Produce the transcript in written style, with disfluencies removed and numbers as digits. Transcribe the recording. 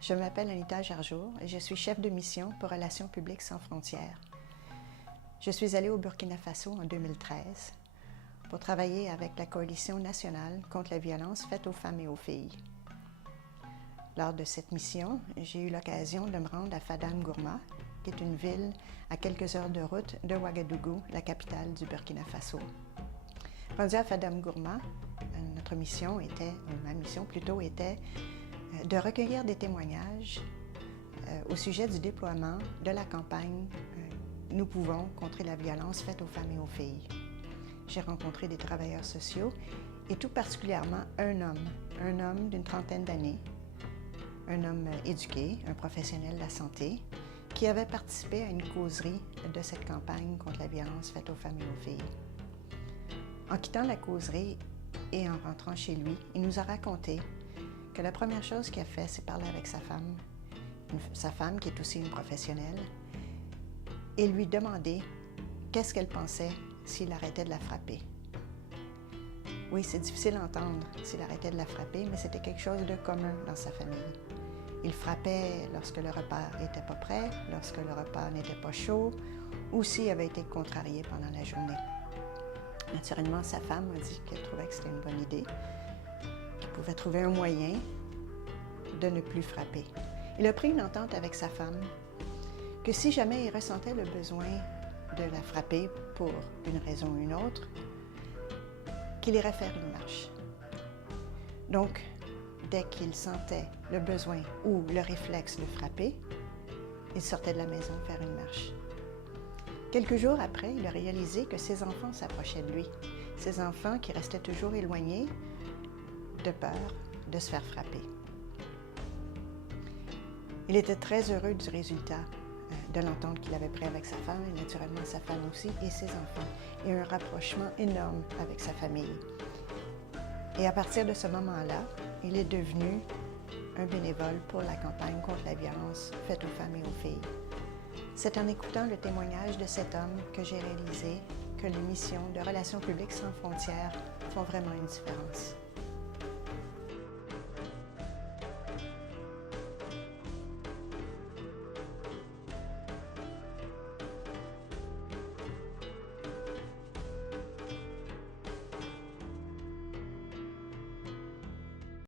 Je m'appelle Anita Jarjour et je suis chef de mission pour Relations publiques sans frontières. Je suis allée au Burkina Faso en 2013 pour travailler avec la Coalition nationale contre la violence faite aux femmes et aux filles. Lors de cette mission, j'ai eu l'occasion de me rendre à Fadam-Gourma, qui est une ville à quelques heures de route de Ouagadougou, la capitale du Burkina Faso. Rendu à Fadam-Gourma, ma mission plutôt était de recueillir des témoignages au sujet du déploiement de la campagne Nous pouvons contrer la violence faite aux femmes et aux filles. J'ai rencontré des travailleurs sociaux et tout particulièrement un homme d'une trentaine d'années, un homme éduqué, un professionnel de la santé, qui avait participé à une causerie de cette campagne contre la violence faite aux femmes et aux filles. En quittant la causerie et en rentrant chez lui, il nous a raconté que la première chose qu'il a fait, c'est parler avec sa femme qui est aussi une professionnelle, et lui demander qu'est-ce qu'elle pensait s'il arrêtait de la frapper. Oui, c'est difficile à entendre s'il arrêtait de la frapper, mais c'était quelque chose de commun dans sa famille. Il frappait lorsque le repas n'était pas prêt, lorsque le repas n'était pas chaud, ou s'il avait été contrarié pendant la journée. Naturellement, sa femme a dit qu'elle trouvait que c'était une bonne idée, qu'il pouvait trouver un moyen de ne plus frapper. Il a pris une entente avec sa femme que si jamais il ressentait le besoin de la frapper pour une raison ou une autre, qu'il irait faire une marche. Donc, dès qu'il sentait le besoin ou le réflexe de frapper, il sortait de la maison faire une marche. Quelques jours après, il a réalisé que ses enfants s'approchaient de lui, ses enfants qui restaient toujours éloignés de peur de se faire frapper. Il était très heureux du résultat de l'entente qu'il avait pris avec sa femme, et naturellement sa femme aussi, et ses enfants, et un rapprochement énorme avec sa famille. Et à partir de ce moment-là, il est devenu un bénévole pour la campagne contre la violence faite aux femmes et aux filles. C'est en écoutant le témoignage de cet homme que j'ai réalisé que les missions de Relations publiques sans frontières font vraiment une différence.